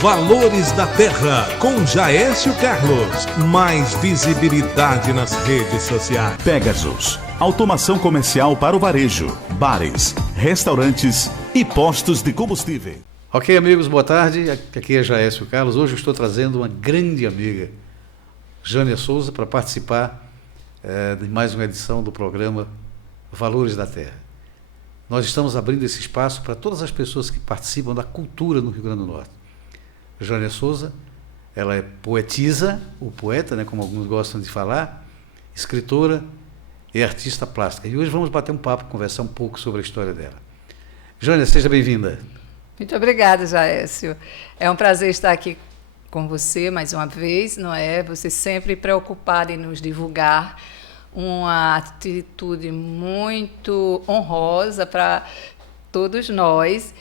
Valores da Terra, com Jaécio Carlos. Mais visibilidade nas redes sociais. Pegasus, automação comercial para o varejo, bares, restaurantes e postos de combustível. Ok, amigos, boa tarde. Aqui é Jaécio Carlos. Hoje eu estou trazendo uma grande amiga, Jânia Souza, para participar de mais uma edição do programa Valores da Terra. Nós estamos abrindo esse espaço para todas as pessoas que participam da cultura no Rio Grande do Norte. Jânia Souza, ela é poetisa, ou poeta, né, como alguns gostam de falar, escritora e artista plástica. E hoje vamos bater um papo, conversar um pouco sobre a história dela. Jânia, seja bem-vinda. Muito obrigada, Jaécio. É um prazer estar aqui com você mais uma vez, não é? Você sempre preocupado em nos divulgar, uma atitude muito honrosa para todos nós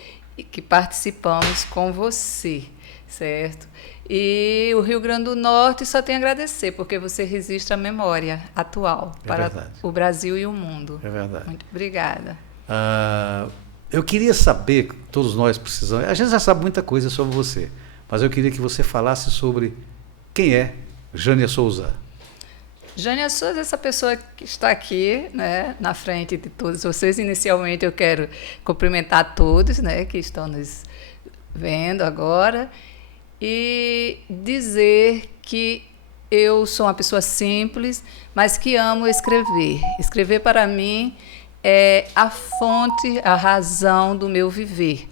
que participamos com você, certo? E o Rio Grande do Norte só tem a agradecer, porque você registra a memória atual para o Brasil e o mundo. É verdade. Muito obrigada. Eu queria saber, todos nós precisamos, a gente já sabe muita coisa sobre você, mas eu queria que você falasse sobre quem é Jânia Souza. Jânia Souza é essa pessoa que está aqui, né, na frente de todos vocês. Inicialmente eu quero cumprimentar todos, né, que estão nos vendo agora e dizer que eu sou uma pessoa simples, mas que amo escrever. Escrever para mim é a fonte, a razão do meu viver.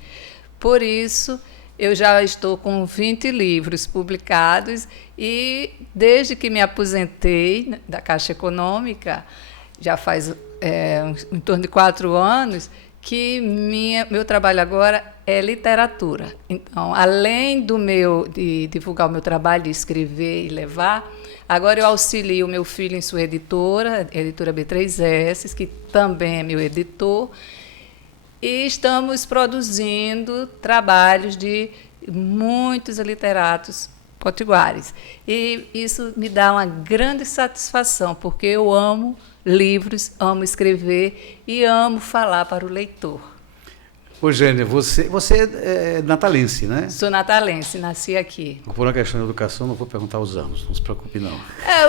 Por isso, eu já estou com 20 livros publicados e, desde que me aposentei da Caixa Econômica, já faz em torno de 4 anos, que meu trabalho agora é literatura. Então, além de divulgar o meu trabalho, de escrever e levar, agora eu auxilio o meu filho em sua editora, a editora B3S, que também é meu editor, e estamos produzindo trabalhos de muitos literatos potiguares. E isso me dá uma grande satisfação, porque eu amo livros, amo escrever e amo falar para o leitor. Ô, Jânia, você é natalense, né? Sou natalense, nasci aqui. Por uma questão de educação, não vou perguntar os anos, não se preocupe, não.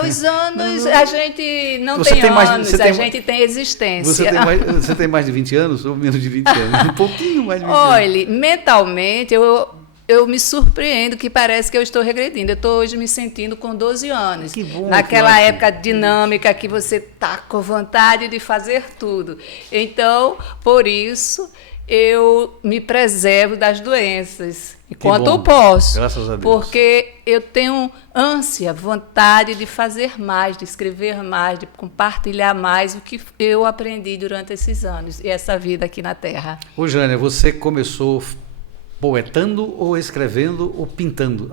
Os anos, a gente não tem anos, a gente tem existência. Você tem mais de 20 anos ou menos de 20 anos? Um pouquinho mais de 20 anos. Olha, mentalmente, eu me surpreendo que parece que eu estou regredindo. Eu estou hoje me sentindo com 12 anos. Que bom. Naquela época dinâmica que você está com vontade de fazer tudo. Então, por isso, eu me preservo das doenças enquanto eu posso. Graças a Deus. Porque eu tenho ânsia, vontade de fazer mais, de escrever mais, de compartilhar mais o que eu aprendi durante esses anos e essa vida aqui na Terra. Ô, Jânia, você começou poetando ou escrevendo ou pintando?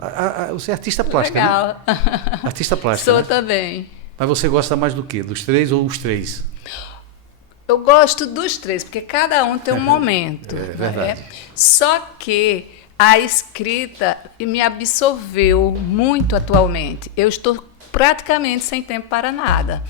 Você é artista plástica, Legal. Né? Artista plástica, Sou né? também. Mas você gosta mais do quê? Dos 3 ou os 3? Eu gosto dos 3, porque cada um tem um momento. É verdade. Só que a escrita me absorveu muito atualmente. Eu estou praticamente sem tempo para nada.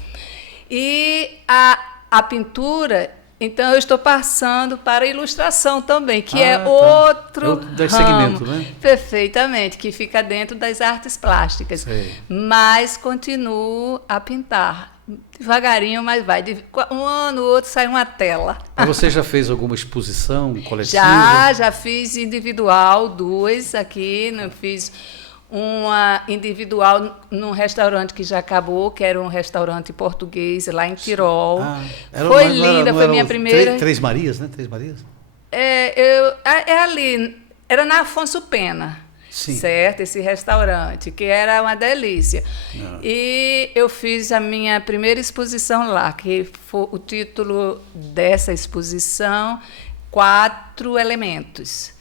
E a pintura, então eu estou passando para a ilustração também, que é outro segmento, ramo, né? Perfeitamente, que fica dentro das artes plásticas. Sei. Mas continuo a pintar. Devagarinho, mas vai. Um ano, outro, sai uma tela. Mas você já fez alguma exposição coletiva? Já fiz individual, 2 aqui. Fiz uma individual num restaurante que já acabou, que era um restaurante português lá em Tirol. Foi linda, foi minha primeira. Três Marias, né? Três Marias? É ali, era na Afonso Pena. Sim. Certo? Esse restaurante, que era uma delícia. E eu fiz a minha primeira exposição lá, que foi o título dessa exposição, 4 Elementos.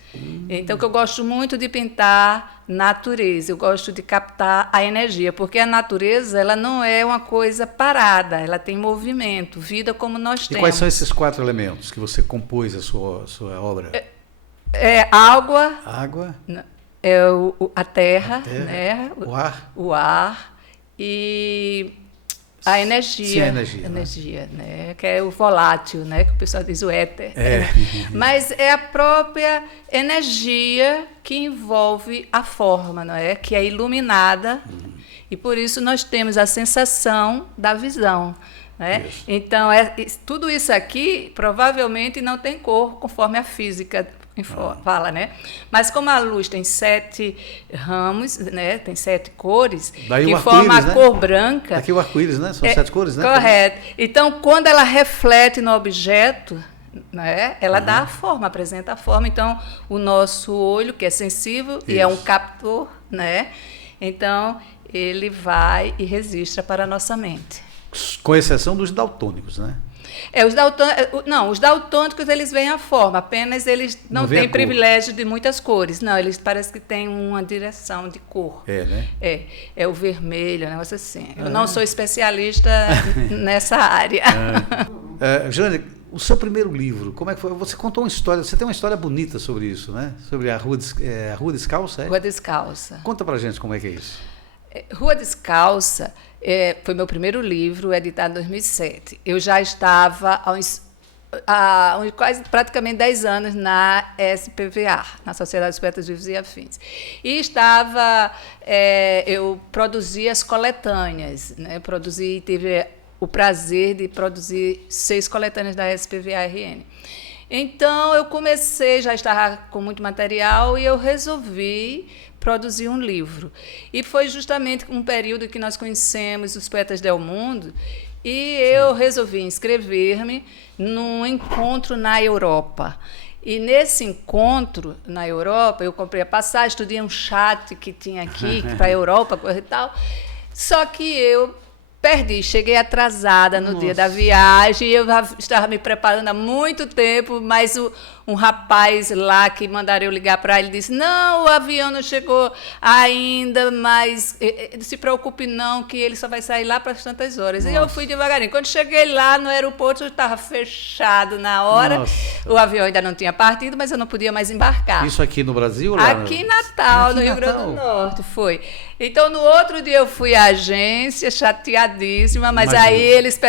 Então, que eu gosto muito de pintar natureza, eu gosto de captar a energia, porque a natureza ela não é uma coisa parada, ela tem movimento, vida como nós temos. E quais são esses 4 elementos que você compôs a sua obra? Água. Água. A terra, né? O ar. O ar e A energia. Sim, a energia. Energia, né? Que é o volátil, né? Que o pessoal diz o éter. É. Mas é a própria energia que envolve a forma, não é? Que é iluminada. E por isso nós temos a sensação da visão. Né? Então, tudo isso aqui provavelmente não tem cor, conforme a física fala, né? Mas como a luz tem 7 ramos, né? Tem 7 cores, daí que forma a cor branca. Aqui o arco-íris, né? São 7 cores, né? Correto. Então, quando ela reflete no objeto, né? Ela dá a forma, apresenta a forma. Então, o nosso olho, que é sensível e é um captor, né? Então, ele vai e registra para a nossa mente. Com exceção dos daltônicos, né? Os daltônicos eles veem a forma, apenas eles não têm privilégio de muitas cores. Não, eles parecem que têm uma direção de cor. Né? É o vermelho, um negócio assim. Eu não sou especialista nessa área. Jane, o seu primeiro livro, como é que foi? Você contou uma história, você tem uma história bonita sobre isso, né? Sobre a Rua Descalça, é? Rua Descalça. Conta pra gente como é que é isso. Rua Descalça foi meu primeiro livro, editado em 2007. Eu já estava há praticamente 10 anos na SPVA, na Sociedade dos Poetas Vivos e Afins. E eu produzia as coletâneas, né? Tive o prazer de produzir 6 coletâneas da SPVA-RN. Então, eu já estava com muito material e eu resolvi produzir um livro. E foi justamente um período que nós conhecemos os Poetas del Mundo e eu resolvi inscrever-me num encontro na Europa. E nesse encontro na Europa, eu comprei a passagem, estudei um chat que tinha aqui para a Europa, coisa e tal. Só que eu cheguei atrasada no dia da viagem, eu estava me preparando há muito tempo, mas um rapaz lá que mandaram eu ligar para ele disse, não, o avião não chegou ainda, mas não se preocupe não, que ele só vai sair lá para as tantas horas. Nossa. E eu fui devagarinho. Quando cheguei lá no aeroporto, eu estava fechado na hora. Nossa. O avião ainda não tinha partido, mas eu não podia mais embarcar. Isso aqui no Brasil? Ou lá aqui em Natal, no Rio Grande do Norte, foi. Então, no outro dia eu fui à agência, chateadíssima, mas aí eles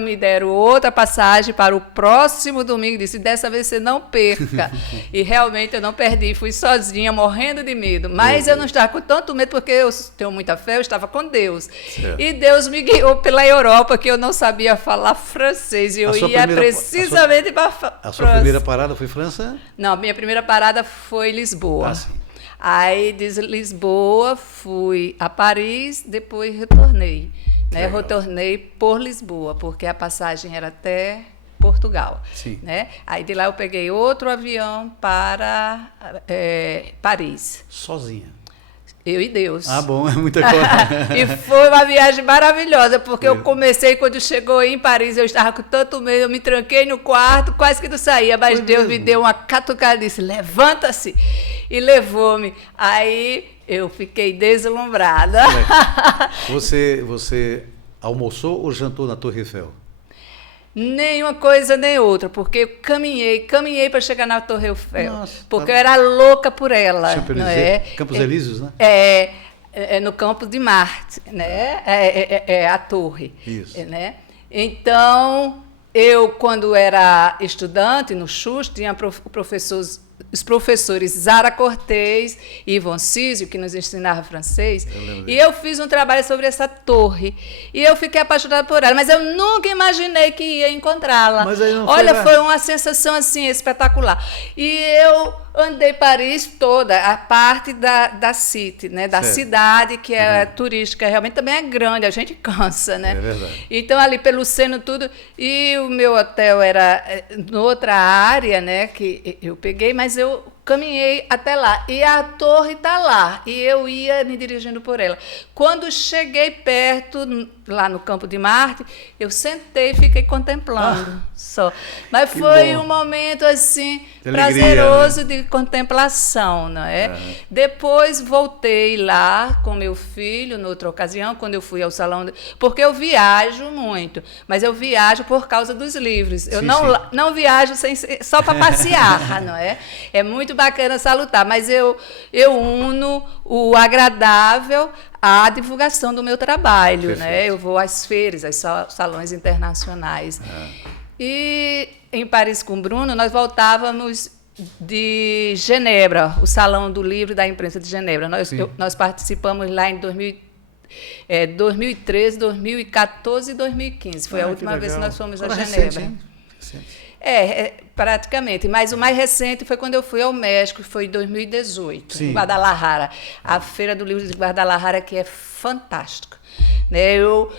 me deram outra passagem para o próximo domingo, disse, dessa vez você não perca. E realmente eu não perdi, fui sozinha, morrendo de medo. Mas eu não estava com tanto medo, porque eu tenho muita fé, eu estava com Deus. Certo. E Deus me guiou pela Europa, que eu não sabia falar francês. E eu ia precisamente para a França. A sua primeira parada foi França? Não, minha primeira parada foi Lisboa. Sim. Aí, de Lisboa, fui a Paris, depois retornei. Né? Retornei por Lisboa, porque a passagem era até Portugal. Sim. Né? Aí, de lá, eu peguei outro avião para Paris. Sozinha? Eu e Deus. Ah, bom, é muita coisa. E foi uma viagem maravilhosa, porque eu comecei, quando chegou em Paris, eu estava com tanto medo, eu me tranquei no quarto, quase que não saía, mas Deus me deu uma catucada e disse, levanta-se, e levou-me. Aí eu fiquei deslumbrada. Você almoçou ou jantou na Torre Eiffel? Nenhuma coisa nem outra, porque eu caminhei para chegar na Torre Eiffel. Nossa, porque eu era louca por ela. Não é? Campos Elíseos, né? É no Campo de Marte, né? A torre. Isso. Né? Então, eu, quando era estudante, no CHUS, tinha os professores Zara Cortez e Ivon Císio, que nos ensinavam francês, e eu fiz um trabalho sobre essa torre. E eu fiquei apaixonada por ela, mas eu nunca imaginei que ia encontrá-la. Olha, foi uma sensação assim espetacular. E eu andei Paris toda, a parte da city, né, da cidade, que é turística, realmente também é grande, a gente cansa, né? É verdade. Então, ali pelo Seno, tudo, e o meu hotel era noutra área, né, que eu peguei, mas eu caminhei até lá, e a torre está lá, e eu ia me dirigindo por ela. Quando cheguei perto, lá no Campo de Marte, eu sentei e fiquei contemplando só. Mas foi um momento, assim, prazeroso, né? De contemplação, não é? Depois voltei lá com meu filho, noutra ocasião, quando eu fui ao salão, porque eu viajo muito, mas eu viajo por causa dos livros. Eu não viajo só para passear, não é? É muito bacana, salutar, mas eu uno o agradável a divulgação do meu trabalho, Perfeito. né? Eu vou às feiras, aos salões internacionais. E em Paris com o Bruno, nós voltávamos de Genebra, o Salão do Livro e da Imprensa de Genebra. Nós participamos lá em 2013, 2014 e 2015. Foi a última vez que nós fomos a Genebra. Recente, hein? Recente. Praticamente. Mas o mais recente foi quando eu fui ao México, foi em 2018, Sim. em Guadalajara. A Feira do Livro de Guadalajara, que é fantástica. Né? Eu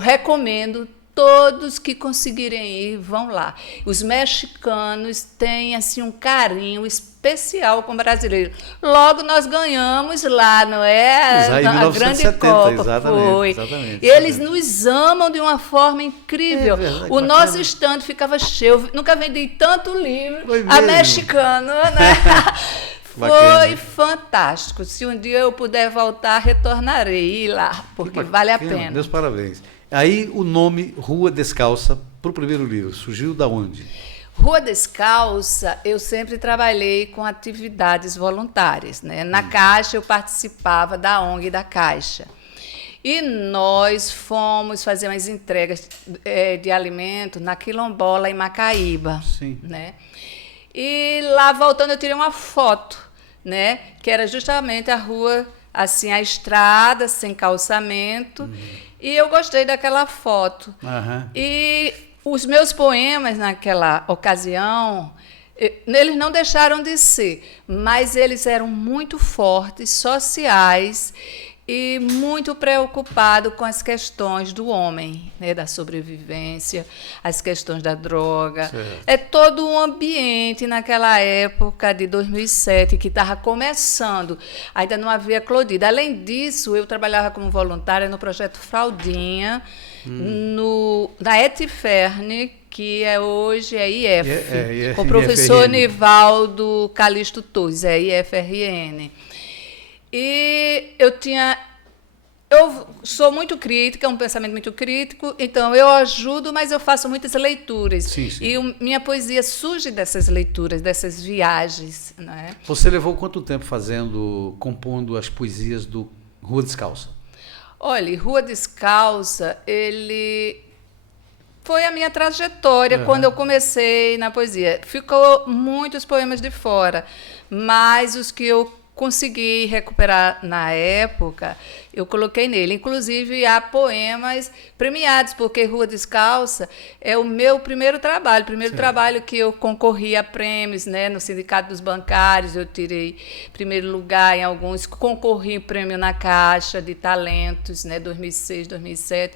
recomendo. Todos que conseguirem ir, vão lá. Os mexicanos têm assim, um carinho especial com o brasileiro. Logo, nós ganhamos lá, não é? Aí, A 1970, grande Copa. exatamente, Foi. exatamente. Eles nos amam de uma forma incrível. Verdade, o nosso stand ficava cheio. Nunca vendi tanto livro Foi a mesmo? mexicano, né? Bacana. Foi fantástico. Se um dia eu puder voltar, retornarei lá, porque vale a pena. Meus parabéns. Aí o nome Rua Descalça para o primeiro livro surgiu da onde? Rua Descalça, eu sempre trabalhei com atividades voluntárias, né? Na Caixa, eu participava da ONG da Caixa. E nós fomos fazer umas entregas de alimento na Quilombola, em Macaíba. Sim. Né? E lá, voltando, eu tirei uma foto, né? Que era justamente a rua, assim, a estrada, sem calçamento. E eu gostei daquela foto. Aham. E os meus poemas, naquela ocasião, eles não deixaram de ser, mas eles eram muito fortes, sociais e muito preocupados com as questões do homem, né, da sobrevivência, as questões da droga. Certo. É todo um ambiente naquela época de 2007 que estava começando, ainda não havia eclodido. Além disso, eu trabalhava como voluntária no projeto Fraldinha, na Etiferne, que hoje é IF, com o professor IFRN. Nivaldo Calixto Torres, é IFRN. E eu sou muito crítica, um pensamento muito crítico, então eu ajudo, mas eu faço muitas leituras. Sim, sim. E minha poesia surge dessas leituras, dessas viagens. Né? Você levou quanto tempo compondo as poesias do Rua Descalça? Olha, Rua Descalça, ele foi a minha trajetória quando eu comecei na poesia. Ficou muitos poemas de fora, mas os que eu consegui recuperar na época, eu coloquei nele. Inclusive, há poemas premiados, porque Rua Descalça é o meu primeiro trabalho. Trabalho que eu concorri a prêmios, né, no Sindicato dos Bancários. Eu tirei primeiro lugar em alguns, concorri prêmio na Caixa de Talentos, né, 2006, 2007.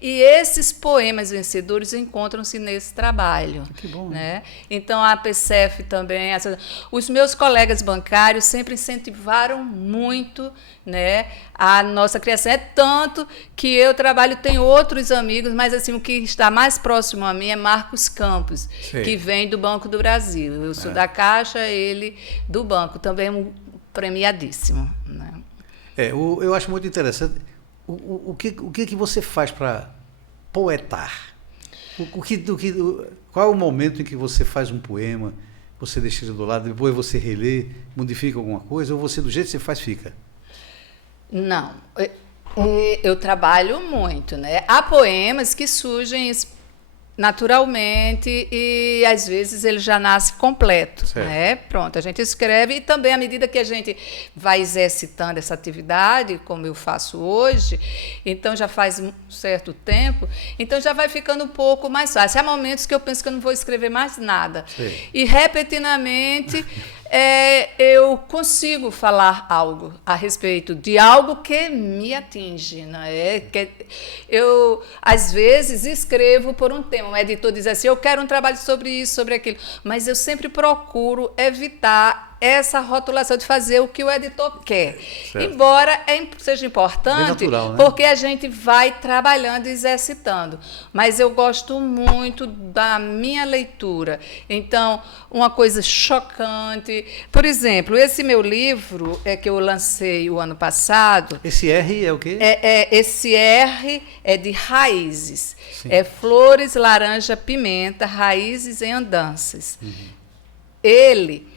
E esses poemas vencedores encontram-se nesse trabalho. Que bom, né? Então, a PCF também. Os meus colegas bancários sempre incentivaram muito, né, a nossa criação. É tanto que eu trabalho, tenho outros amigos, mas assim, o que está mais próximo a mim é Marcos Campos, Sei. que vem do Banco do Brasil. Eu sou da Caixa, ele do Banco, também um premiadíssimo. Né? Eu acho muito interessante o que você faz para poetar? Qual é o momento em que você faz um poema, você deixa ele do lado, depois você relê, modifica alguma coisa, ou você, do jeito que você faz, fica? Não, eu trabalho muito, né? Há poemas que surgem naturalmente e às vezes ele já nasce completo, Certo. né? Pronto, a gente escreve e também à medida que a gente vai exercitando essa atividade, como eu faço hoje, então já faz um certo tempo, então já vai ficando um pouco mais fácil. Há momentos que eu penso que eu não vou escrever mais nada. Sim. E repetidamente eu consigo falar algo a respeito de algo que me atinge. Né? Eu, às vezes, escrevo por um tema. Um editor diz assim, eu quero um trabalho sobre isso, sobre aquilo. Mas eu sempre procuro evitar essa rotulação de fazer o que o editor quer. Certo. Embora seja importante, Bem natural, né? porque a gente vai trabalhando e exercitando. Mas eu gosto muito da minha leitura. Então, uma coisa chocante. Por exemplo, esse meu livro que eu lancei o ano passado. Esse R é o quê? Esse R é de raízes. Sim. É flores, laranja, pimenta, raízes em andanças. Ele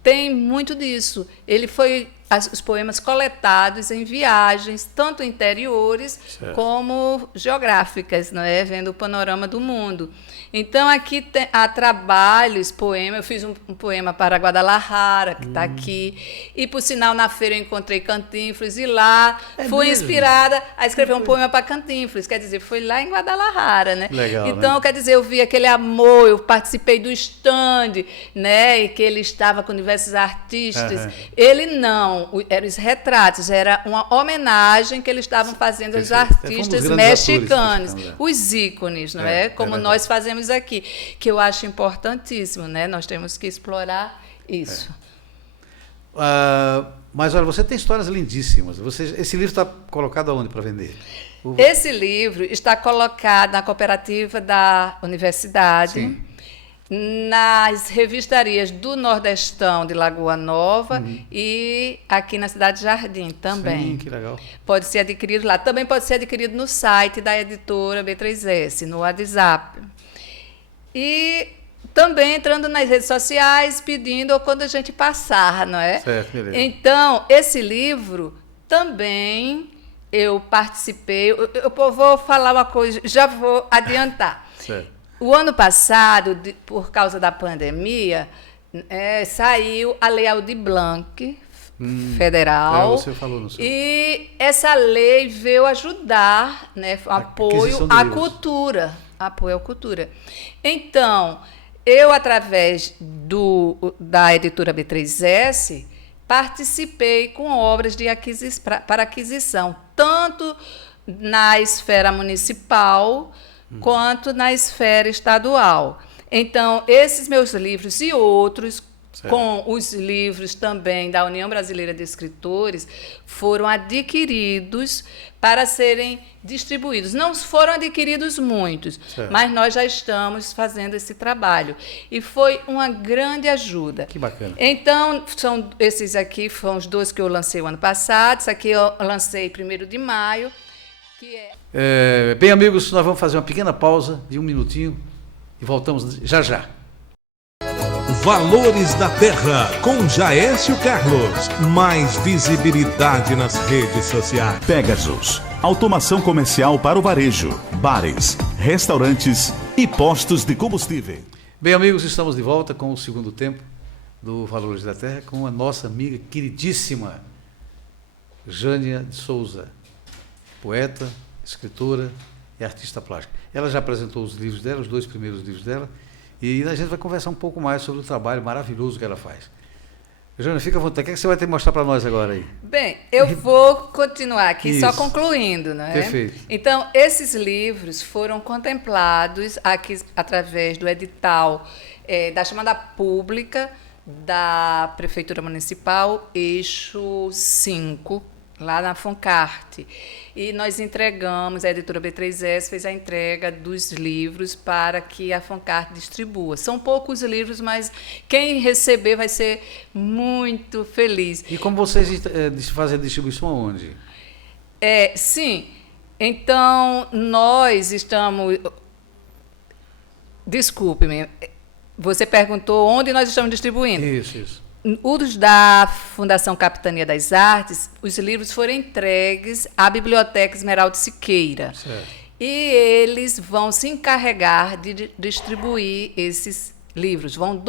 tem muito disso. Ele foi os poemas coletados em viagens, tanto interiores como geográficas, não é? Vendo o panorama do mundo. Então, aqui há trabalhos, poemas. Eu fiz um poema para Guadalajara, que está aqui. E, por sinal, na feira eu encontrei Cantinflas e lá fui inspirada a escrever um poema para Cantinflas. Quer dizer, foi lá em Guadalajara, né? Legal, então, né? quer dizer, eu vi aquele amor, eu participei do stand, né? E que ele estava com diversos artistas. Ele não, eram os retratos, era uma homenagem que eles estavam fazendo aos artistas mexicanos, os ícones, não é? Como nós fazemos aqui, que eu acho importantíssimo, né? Nós temos que explorar isso. Mas olha, você tem histórias lindíssimas. Esse livro está colocado aonde para vender? Esse livro está colocado na cooperativa da universidade. Sim. Nas revistarias do Nordestão de Lagoa Nova e aqui na Cidade Jardim também. Sim, que legal. Pode ser adquirido lá. Também pode ser adquirido no site da editora B3S, no WhatsApp. E também entrando nas redes sociais, pedindo ou quando a gente passar, não é? Certo, beleza. Então, esse livro também eu participei. Eu vou falar uma coisa, já vou adiantar. Certo. O ano passado, por causa da pandemia, saiu a Lei Aldir Blanc federal. Você falou no seu. E essa lei veio ajudar, né, apoio à cultura. Apoio à cultura. Então, eu, através da editora B3S, participei com obras para aquisição, tanto na esfera municipal quanto na esfera estadual. Então, esses meus livros e outros, com os livros também da União Brasileira de Escritores, foram adquiridos para serem distribuídos. Não foram adquiridos muitos, mas nós já estamos fazendo esse trabalho. E foi uma grande ajuda. Que bacana. Então, esses aqui foram os dois que eu lancei o ano passado. Esse aqui eu lancei 1º de maio, que bem, amigos, nós vamos fazer uma pequena pausa de 1 minutinho e voltamos já já. Valores da Terra, com Jaécio Carlos. Mais visibilidade nas redes sociais. Pegasus, automação comercial para o varejo, bares, restaurantes e postos de combustível. Bem, amigos, estamos de volta com o segundo tempo do Valores da Terra com a nossa amiga queridíssima Jânia de Souza, poeta, escritora e artista plástica. Ela já apresentou os livros dela, os 2 primeiros livros dela, e a gente vai conversar um pouco mais sobre o trabalho maravilhoso que ela faz. Jânia, fica à vontade. O que você vai ter que mostrar para nós agora aí? Bem, eu vou continuar aqui Isso. só concluindo, não é? Perfeito. Então, esses livros foram contemplados aqui através do edital da chamada pública da Prefeitura Municipal, eixo 5, lá na Foncarte. E nós entregamos, a editora B3S fez a entrega dos livros para que a Foncarte distribua. São poucos livros, mas quem receber vai ser muito feliz. E como vocês fazem a distribuição aonde? Sim, então nós estamos... Desculpe-me, você perguntou onde nós estamos distribuindo. Isso. Os da Fundação Capitania das Artes, os livros foram entregues à Biblioteca Esmeralda Siqueira. Certo. E eles vão se encarregar de distribuir esses livros, vão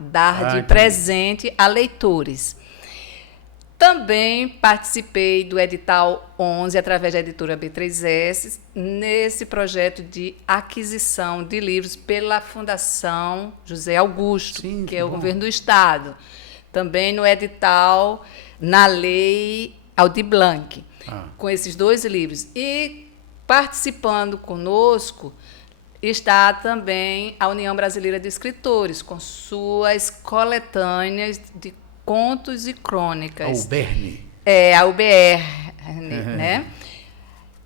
dar de presente a leitores. Também participei do edital 11, através da editora B3S, nesse projeto de aquisição de livros pela Fundação José Augusto, que é o governo do Estado. Também no edital, na Lei Aldir Blanc, com esses 2 livros. E participando conosco está também a União Brasileira de Escritores, com suas coletâneas de contos e crônicas. A UBERN. A UBERN, né?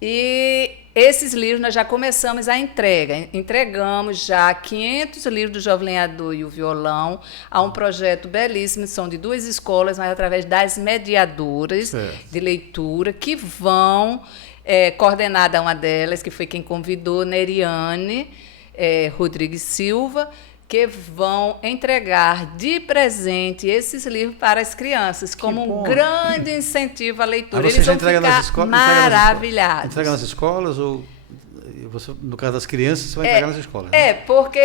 E esses livros nós já começamos a entrega. Entregamos já 500 livros do Jovem Lenhador e o Violão a um projeto belíssimo, são de 2 escolas, mas através das mediadoras de leitura, que vão, coordenada uma delas, que foi quem convidou, Neriane Rodrigues Silva, que vão entregar de presente esses livros para as crianças, como um grande incentivo à leitura. Você Eles já vão entrega ficar nas escolas, maravilhados. Entrega nas escolas ou você, no caso das crianças, você vai entregar nas escolas? Né? Porque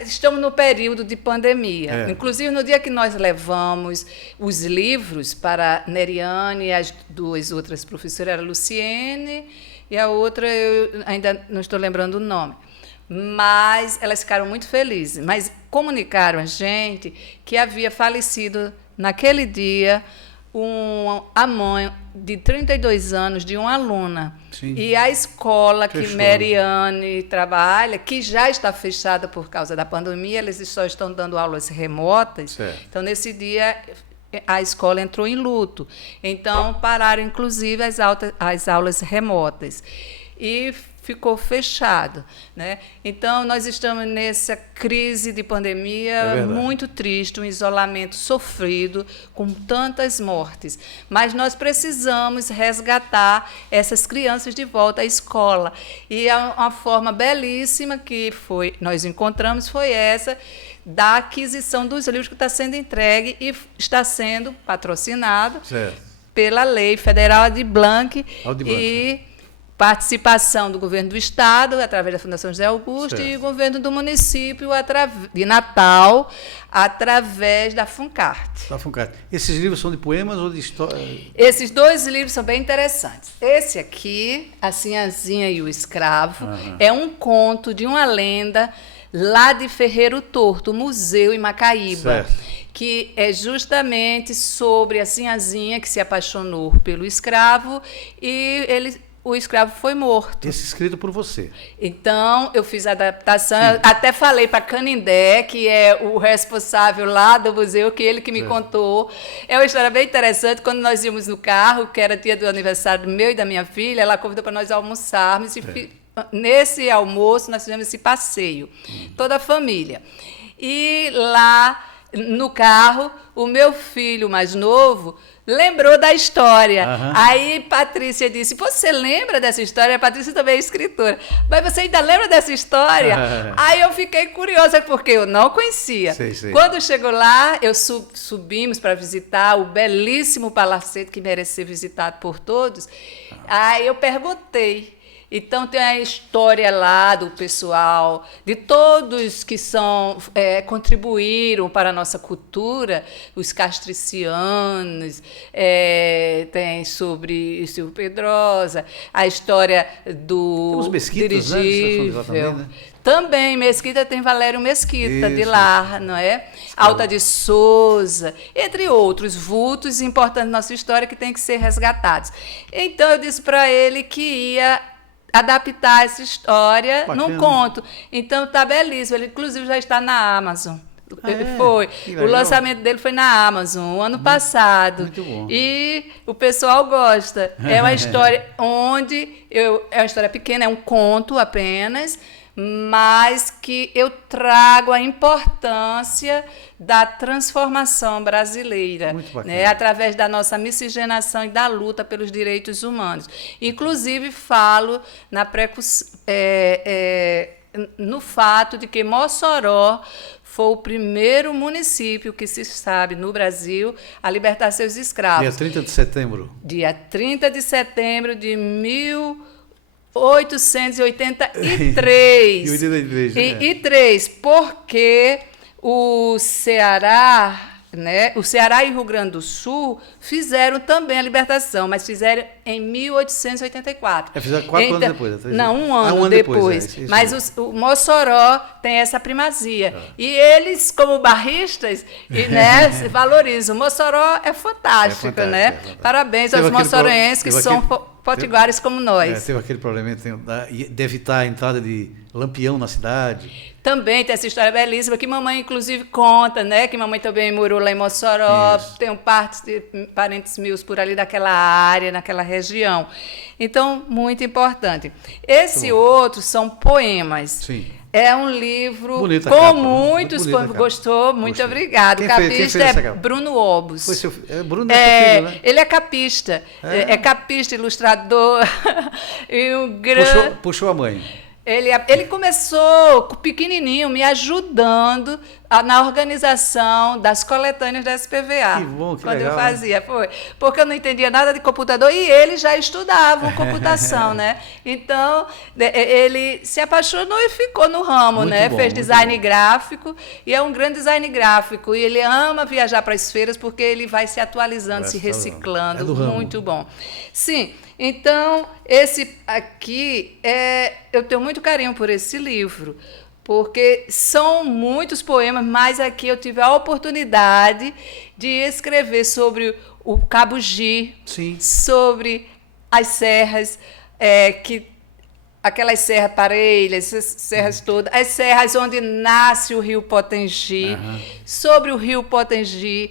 estamos no período de pandemia. Inclusive, no dia que nós levamos os livros para Neriane e as duas outras professoras, era a Luciene e a outra, eu ainda não estou lembrando o nome. Mas elas ficaram muito felizes. Mas comunicaram a gente que havia falecido naquele dia a mãe de 32 anos de uma aluna. Sim. E a escola que Fechou. Mariane trabalha, que já está fechada por causa da pandemia, eles só estão dando aulas remotas. Certo. Então, nesse dia, a escola entrou em luto. Então, pararam, inclusive, as aulas remotas. E ficou fechado, né? Então, nós estamos nessa crise de pandemia muito triste, um isolamento sofrido, com tantas mortes. Mas nós precisamos resgatar essas crianças de volta à escola. E uma forma belíssima que nós encontramos foi essa, da aquisição dos livros que está sendo entregue e está sendo patrocinado pela Lei Federal Aldir Blanc e participação do governo do Estado, através da Fundação José Augusto, e o governo do município, de Natal, através da Funcart. Esses livros são de poemas ou de história? Esses dois livros são bem interessantes. Esse aqui, A Sinhazinha e o Escravo, é um conto de uma lenda lá de Ferreiro Torto, museu em Macaíba, que é justamente sobre a sinhazinha que se apaixonou pelo escravo e o escravo foi morto. Esse escrito por você. Então, eu fiz a adaptação. Até falei para Canindé, que é o responsável lá do museu, que ele que me contou. É uma história bem interessante. Quando nós íamos no carro, que era dia do aniversário do meu e da minha filha, ela convidou para nós almoçarmos. E nesse almoço, nós fizemos esse passeio. Toda a família. E lá, no carro, o meu filho mais novo lembrou da história. Aí Patrícia disse, você lembra dessa história? A Patrícia também é escritora. Mas você ainda lembra dessa história? Aí eu fiquei curiosa, porque eu não conhecia. Quando chegou lá, subimos para visitar o belíssimo palacete que merece ser visitado por todos. Aí eu perguntei. Então, tem a história lá do pessoal, de todos que contribuíram para a nossa cultura, os castricianos, tem sobre Silvio Pedrosa, a história do os mesquitas, dirigível. Também, né? Também, Mesquita tem Valério Mesquita, de lá, não é? Alta de Souza, entre outros vultos importantes da nossa história que têm que ser resgatados. Então, eu disse para ele que ia adaptar essa história num conto. Então, está belíssimo. Ele, inclusive, já está na Amazon. O lançamento dele foi na Amazon, o ano passado. Muito bom. E o pessoal gosta. É uma história é uma história pequena, é um conto apenas, mas que eu trago a importância da transformação brasileira, né, através da nossa miscigenação e da luta pelos direitos humanos. Inclusive, falo no fato de que Mossoró foi o primeiro município que se sabe no Brasil a libertar seus escravos. Dia 30 de setembro. Dia 30 de setembro de 1883. Porque o Ceará, né, o Ceará e o Rio Grande do Sul fizeram também a libertação, mas fizeram em 1884. Fizeram 4 anos depois. Não, um ano depois. Mas o Mossoró tem essa primazia. E eles, como barristas, valorizam. O Mossoró é fantástico, né? Parabéns aos moçoroenses que são potiguares como nós. Teve aquele problema de evitar a entrada de lampião na cidade. Também tem essa história belíssima que mamãe, inclusive, conta, né? Que mamãe também morou lá em Mossoró. Tem parentes meus por ali daquela área, naquela região. Então, muito importante. Esse outro são poemas. Sim. É um livro bonita com capa, muitos... Gostou? Muito obrigado. O capista é Bruno Obos. Bruno é filho, né? Ele é capista. É capista, ilustrador. E um grande... Puxou a mãe. Ele começou pequenininho, me ajudando na organização das coletâneas da SPVA. Que bom, que quando legal. eu fazia, foi. Porque eu não entendia nada de computador e ele já estudava computação, né? Então, ele se apaixonou e ficou no ramo, Muito né? bom, Fez muito design bom. gráfico e é um grande design gráfico. E ele ama viajar para as feiras porque ele vai se atualizando, se reciclando. É do ramo. Muito bom. Sim, então, esse aqui, eu tenho muito carinho por esse livro, porque são muitos poemas, mas aqui eu tive a oportunidade de escrever sobre o Cabo Gi, Sim. sobre as serras, aquelas serras parelhas, essas serras todas, as serras onde nasce o Rio Potengi, sobre o Rio Potengi.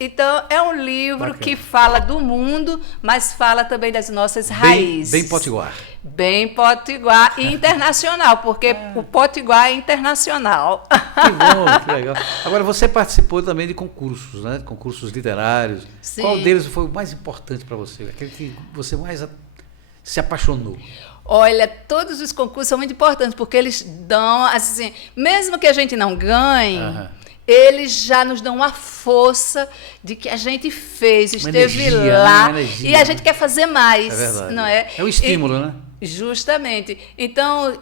Então, é um livro Bacana. que fala do mundo, mas fala também das nossas raízes. Bem potiguar. Bem potiguar e internacional, porque o potiguar é internacional. Que bom, que legal. Agora, você participou também de concursos, né? Concursos literários. Sim. Qual deles foi o mais importante para você? Aquele que você mais se apaixonou? Olha, todos os concursos são muito importantes, porque eles dão, assim, mesmo que a gente não ganhe, eles já nos dão uma força de que a gente fez, esteve energia, lá, uma energia, e a né? gente quer fazer mais, É verdade. não é? É um estímulo, né? Justamente. Então,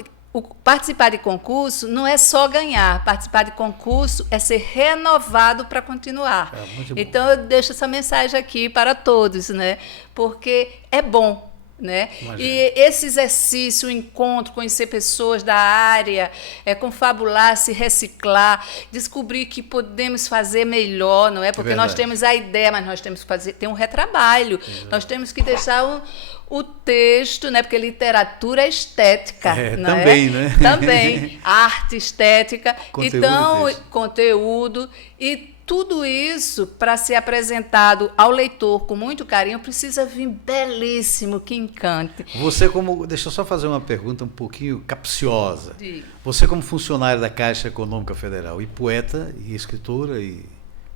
participar de concurso não é só ganhar, participar de concurso é ser renovado para continuar. Muito bom. Então, eu deixo essa mensagem aqui para todos, né? Porque é bom. Né? Imagina. E esse exercício, o encontro, conhecer pessoas da área, confabular, se reciclar, descobrir que podemos fazer melhor, não é? Porque nós verdade. temos a ideia, mas nós temos que fazer, tem um retrabalho. Nós temos que deixar o texto, né? Porque literatura é estética, não também, é? né? Também, arte, estética, Conteúdo então e texto. conteúdo e tudo isso, para ser apresentado ao leitor com muito carinho, precisa vir belíssimo, que encante. Você deixa eu só fazer uma pergunta um pouquinho capciosa. Diga. Você como funcionária da Caixa Econômica Federal e poeta e escritora e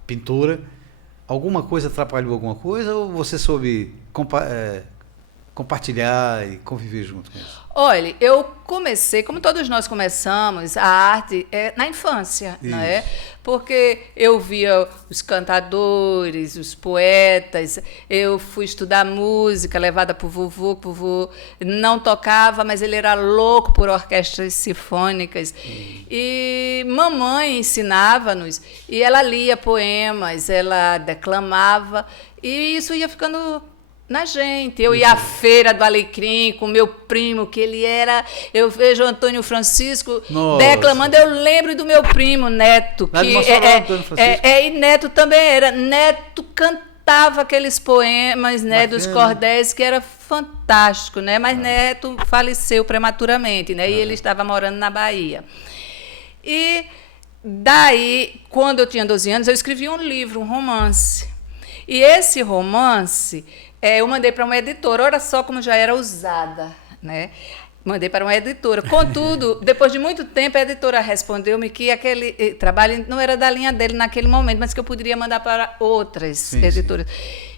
pintora, alguma coisa atrapalhou alguma coisa ou você soube compartilhar e conviver junto com isso? Olha, eu comecei, como todos nós começamos, a arte na infância, não é? Porque eu via os cantadores, os poetas, eu fui estudar música, levada por vovô, que o vovô não tocava, mas ele era louco por orquestras sinfônicas. E mamãe ensinava-nos, e ela lia poemas, ela declamava, e isso ia ficando na gente. Eu ia à feira do Alecrim com meu primo, que ele era... Eu vejo o Antônio Francisco declamando, eu lembro do meu primo, Neto. Lá de Que Mossoró, Antônio Francisco. e Neto também era. Neto cantava aqueles poemas, né, dos Bacana. cordéis, que era fantástico, né? Mas Neto faleceu prematuramente, né? E ele estava morando na Bahia. E daí, quando eu tinha 12 anos, eu escrevi um livro, um romance. E esse romance... eu mandei para uma editora, olha só como já era usada, né? Mandei para uma editora. Contudo, depois de muito tempo, a editora respondeu-me que aquele trabalho não era da linha dele naquele momento, mas que eu poderia mandar para outras editoras.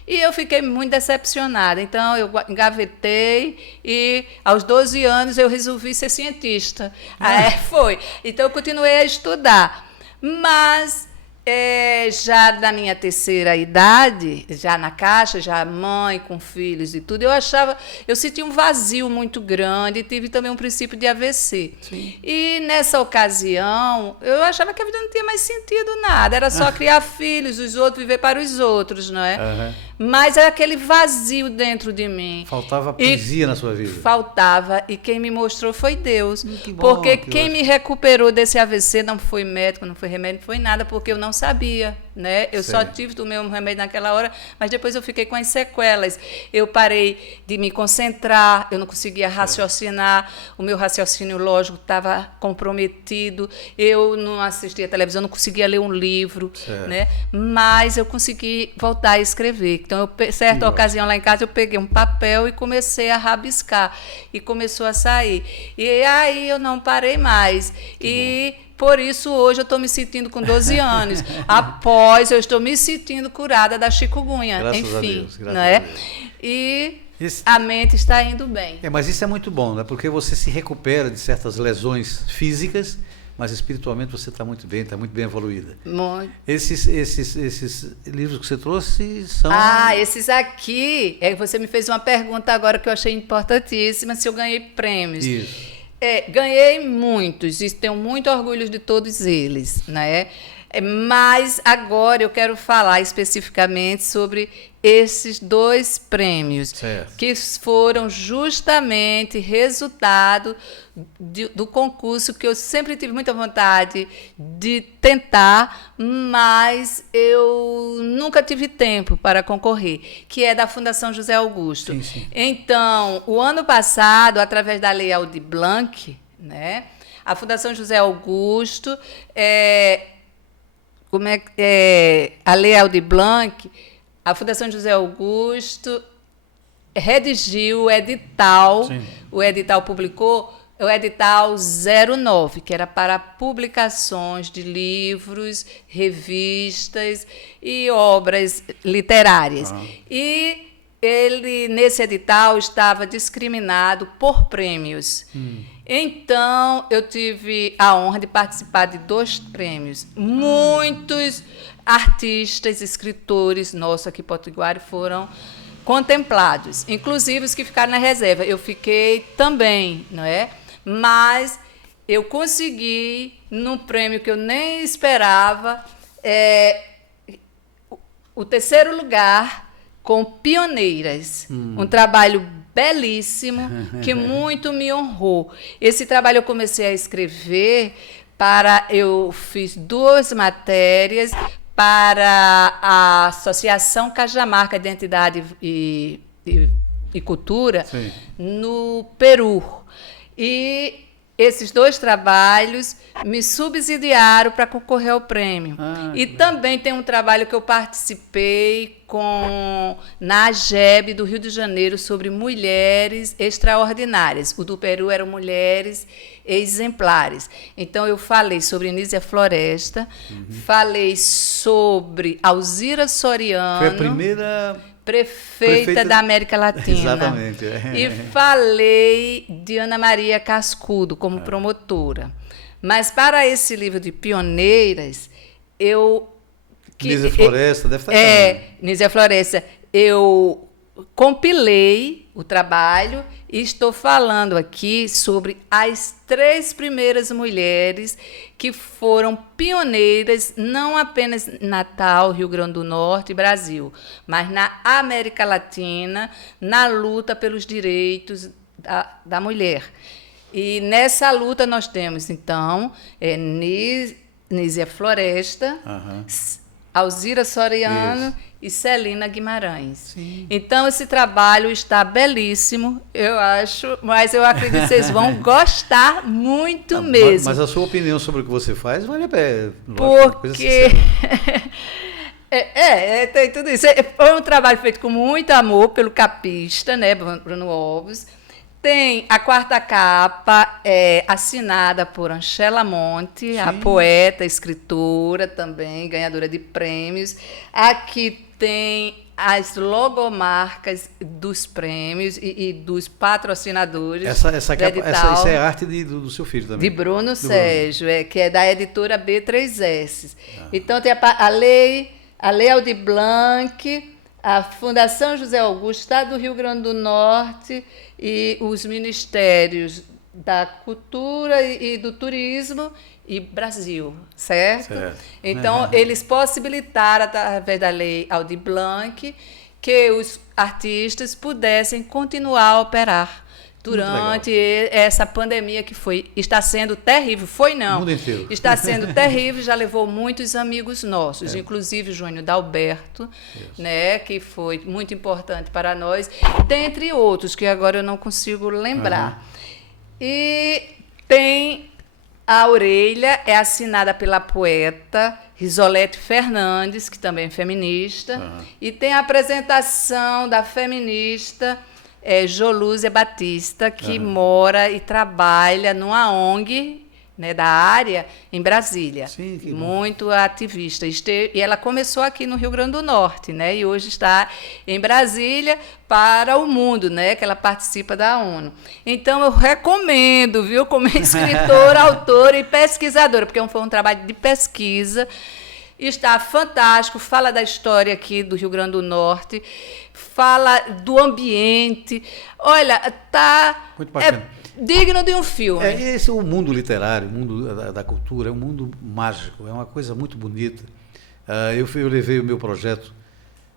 E eu fiquei muito decepcionada. Então, eu engavetei e, aos 12 anos, eu resolvi ser cientista. Foi. Então, eu continuei a estudar. Mas... já na minha terceira idade, já na Caixa, já mãe, com filhos e tudo, eu sentia um vazio muito grande e tive também um princípio de AVC. Sim. E nessa ocasião, eu achava que a vida não tinha mais sentido nada, era só criar filhos, os outros, viver para os outros, não é? Mas era aquele vazio dentro de mim. Faltava poesia na sua vida. Faltava, e quem me mostrou foi Deus. Que bom, porque que quem ótimo. me recuperou desse AVC não foi médico, não foi remédio, não foi nada, porque eu não sabia, né? Eu só tive o meu remédio naquela hora, mas depois eu fiquei com as sequelas. Eu parei de me concentrar, eu não conseguia raciocinar, o meu raciocínio lógico estava comprometido, eu não assistia televisão, não conseguia ler um livro, né? Mas eu consegui voltar a escrever. Então, certa ocasião lá em casa, eu peguei um papel e comecei a rabiscar. E começou a sair. E aí eu não parei mais. por isso hoje eu estou me sentindo com 12 anos. Após, eu estou me sentindo curada da chikungunya. Graças Enfim, a Deus, graças não é? a Deus. E Isso- a mente está indo bem. Mas isso é muito bom, né? Porque você se recupera de certas lesões físicas, mas espiritualmente você está muito bem evoluída. Muito. Esses livros que você trouxe são... Esses aqui, você me fez uma pergunta agora que eu achei importantíssima, se eu ganhei prêmios. Isso. Ganhei muitos e tenho muito orgulho de todos eles, né? Mas agora eu quero falar especificamente sobre esses 2 prêmios, Certo. que foram justamente resultado do concurso que eu sempre tive muita vontade de tentar, mas eu nunca tive tempo para concorrer, que é da Fundação José Augusto. Sim, sim. Então, o ano passado, através da Lei Aldir Blanc, né, a Fundação José Augusto, a Lei Aldir Blanc, a Fundação José Augusto redigiu o edital, Sim. o edital publicou o edital 09, que era para publicações de livros, revistas e obras literárias. E ele, nesse edital, estava discriminado por prêmios. Então, eu tive a honra de participar de 2 prêmios. Muitos artistas, escritores nossos aqui em Potiguar foram contemplados, inclusive os que ficaram na reserva. Eu fiquei também, não é? Mas eu consegui, num prêmio que eu nem esperava, o 3º lugar com Pioneiras. Um trabalho belíssimo, que muito me honrou. Esse trabalho eu comecei a escrever eu fiz 2 matérias para a Associação Cajamarca de Identidade e Cultura, Sim. no Peru. E esses 2 trabalhos me subsidiaram para concorrer ao prêmio. E também tem um trabalho que eu participei na AGEB do Rio de Janeiro sobre mulheres extraordinárias. O do Peru eram mulheres exemplares. Então, eu falei sobre Nízia Floresta, falei sobre Alzira Soriano. Foi a primeira... Prefeita da América Latina. Exatamente. E falei de Ana Maria Cascudo como promotora. Mas para esse livro de Pioneiras, Nízia Floresta deve estar Nízia Floresta, eu compilei o trabalho e estou falando aqui sobre as 3 primeiras mulheres que foram pioneiras, não apenas em Natal, Rio Grande do Norte e Brasil, mas na América Latina, na luta pelos direitos da mulher. E nessa luta nós temos, então, Nízia Floresta, Alzira Soriano, Isso. e Celina Guimarães. Sim. Então, esse trabalho está belíssimo, eu acho, mas eu acredito que vocês vão gostar muito mesmo. Mas a sua opinião sobre o que você faz vale a pena. Porque tem tudo isso. Foi um trabalho feito com muito amor pelo capista, né, Bruno Alves. Tem a 4ª capa, assinada por Anchela Monte, a poeta, escritora também, ganhadora de prêmios. Aqui tem as logomarcas dos prêmios e dos patrocinadores. Essa capa, isso é arte do seu filho também? De Bruno Sérgio, que é da editora B3S. Então, tem a Lei Aldir Blanc, a Fundação José Augusto, Estado do Rio Grande do Norte e os Ministérios da Cultura e do Turismo e Brasil, certo? Então, eles possibilitaram, através da Lei Aldir Blanc, que os artistas pudessem continuar a operar durante essa pandemia que está sendo terrível. Foi não. O mundo inteiro. Está sendo terrível, já levou muitos amigos nossos, inclusive o Júnior Dalberto, né, que foi muito importante para nós, dentre outros, que agora eu não consigo lembrar. E tem a orelha, é assinada pela poeta Risolete Fernandes, que também é feminista, e tem a apresentação da feminista Jolúzia Batista, que mora e trabalha numa ONG né, da área em Brasília. Sim, que bom. Muito ativista. E ela começou aqui no Rio Grande do Norte, né, e hoje está em Brasília para o mundo, né, que ela participa da ONU. Então, eu recomendo, viu, como escritora, autora e pesquisadora, porque foi um trabalho de pesquisa. Está fantástico, fala da história aqui do Rio Grande do Norte, fala do ambiente. Olha, tá Muito bacana. Digno de um filme. Esse é o mundo literário, o mundo da cultura, é um mundo mágico, é uma coisa muito bonita. Eu levei o meu projeto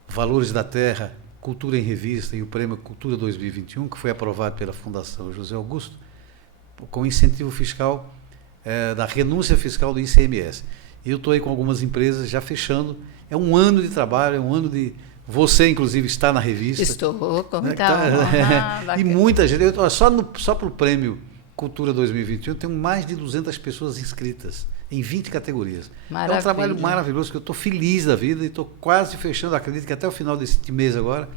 Valores da Terra, Cultura em Revista e o Prêmio Cultura 2021, que foi aprovado pela Fundação José Augusto, com incentivo fiscal da renúncia fiscal do ICMS. E eu estou aí com algumas empresas já fechando. É um ano de trabalho, é um ano de... Você, inclusive, está na revista. Estou, com né? muita honra. E muita gente. Só para o Prêmio Cultura 2021, eu tenho mais de 200 pessoas inscritas em 20 categorias. Maravilha. É um trabalho maravilhoso, que eu estou feliz da vida e estou quase fechando. Acredito que até o final deste mês agora,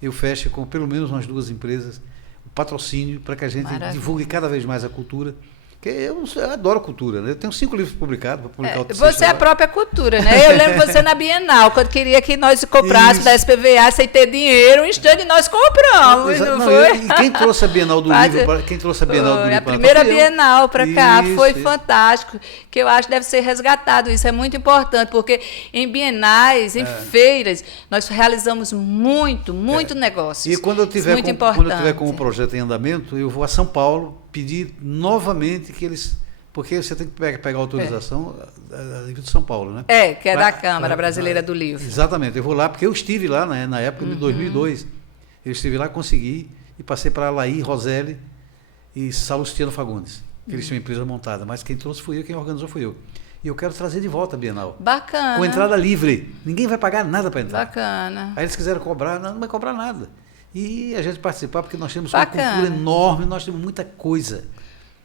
eu feche com pelo menos umas 2 empresas o patrocínio para que a gente divulgue cada vez mais a cultura. Porque eu adoro cultura, né? Eu tenho 5 livros publicados para publicar outro Você é a própria cultura, né? Eu lembro você na Bienal, quando queria que nós comprássemos da SPVA sem ter dinheiro, um instante nós compramos, não foi? E quem trouxe a Bienal do livro? Quem trouxe a Bienal do livro? A primeira Bienal para cá, foi isso. Fantástico, que eu acho que deve ser resgatado. Isso é muito importante, porque em bienais, em feiras, nós realizamos muito negócios. E quando eu tiver com o projeto em andamento, eu vou a São Paulo pedir novamente que eles... Porque você tem que pegar a autorização da livro de São Paulo, né? Que é da Câmara Brasileira do Livro. Exatamente. Eu vou lá, porque eu estive lá, né, na época de 2002. Eu estive lá, consegui, e passei para Alaí, Roselli e Salustiano Fagundes. Eles tinham uma empresa montada, mas quem trouxe fui eu, quem organizou fui eu. E eu quero trazer de volta a Bienal. Bacana. Com entrada livre. Ninguém vai pagar nada para entrar. Bacana. Aí eles quiseram cobrar, não vai cobrar nada. E a gente participar, porque nós temos uma cultura enorme, nós temos muita coisa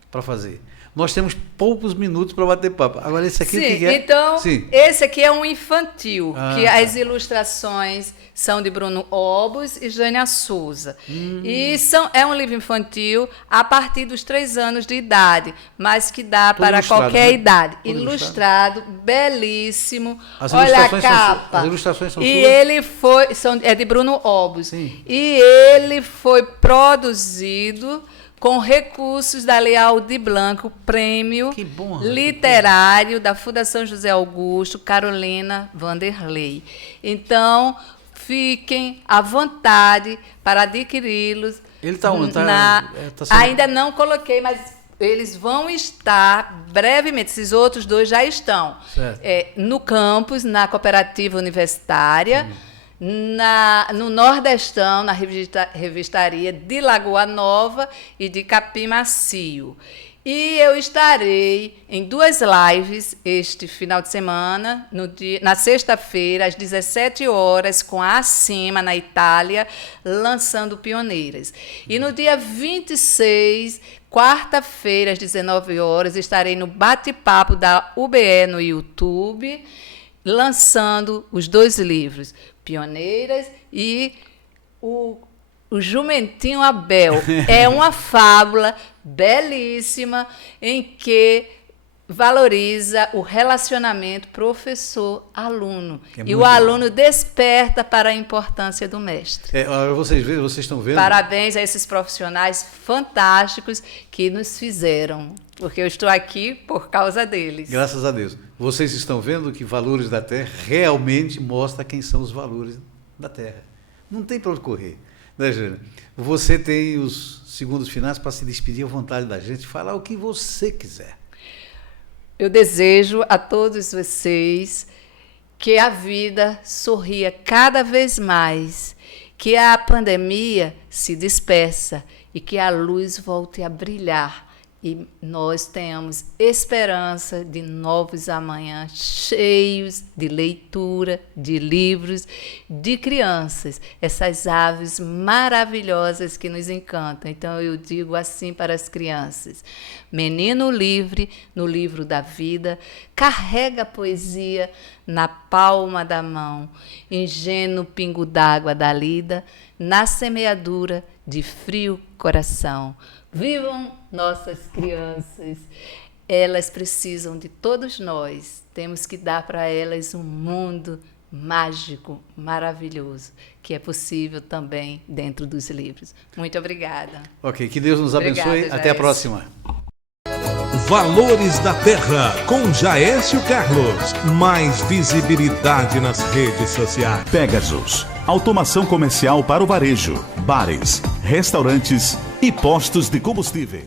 para fazer. Nós temos poucos minutos para bater papo. Agora, esse aqui... Sim, que é... então, Sim. Esse aqui é um infantil, que as ilustrações são de Bruno Obos e Jânia Souza. E é um livro infantil a partir dos 3 anos de idade, mas que dá para qualquer idade. Ilustrado, belíssimo. Olha a capa. As ilustrações são e suas? ele é de Bruno Obos. Sim. E ele foi produzido com recursos da Lei Aldir Blanc, o prêmio literário da Fundação José Augusto, Carolina Vanderlei. Então, fiquem à vontade para adquiri-los. Ele está onde? Ainda não coloquei, mas eles vão estar brevemente. Esses outros 2 já estão no campus, na cooperativa universitária. No Nordestão, na revistaria de Lagoa Nova e de Capim Macio. E eu estarei em 2 lives este final de semana, na sexta-feira, às 17 horas, com a Acima, na Itália, lançando Pioneiras. E no dia 26, quarta-feira, às 19 horas, estarei no bate-papo da UBE no YouTube, lançando os 2 livros, Pioneiras e o Jumentinho Abel. É uma fábula belíssima em que valoriza o relacionamento professor-aluno. E o aluno desperta para a importância do mestre. Vocês estão vendo? Parabéns a esses profissionais fantásticos que nos fizeram, porque eu estou aqui por causa deles. Graças a Deus. Vocês estão vendo que Valores da Terra realmente mostra quem são os valores da Terra. Não tem para onde correr. Né, Jânia? Você tem os segundos finais para se despedir à vontade da gente, falar o que você quiser. Eu desejo a todos vocês que a vida sorria cada vez mais, que a pandemia se despeça e que a luz volte a brilhar e nós tenhamos esperança de novos amanhãs cheios de leitura, de livros, de crianças, essas aves maravilhosas que nos encantam. Então eu digo assim para as crianças: menino livre no livro da vida, carrega a poesia na palma da mão, ingênuo pingo d'água da lida, na semeadura de frio coração. Vivam nossas crianças. Elas precisam de todos nós. Temos que dar para elas um mundo mágico, maravilhoso, que é possível também dentro dos livros. Muito obrigada. Ok, que Deus nos abençoe. Obrigada, Até a Jaécio. próxima. Valores da Terra, com Jaécio Carlos. Mais visibilidade nas redes sociais. Pegasus, automação comercial para o varejo, bares, restaurantes e postos de combustíveis.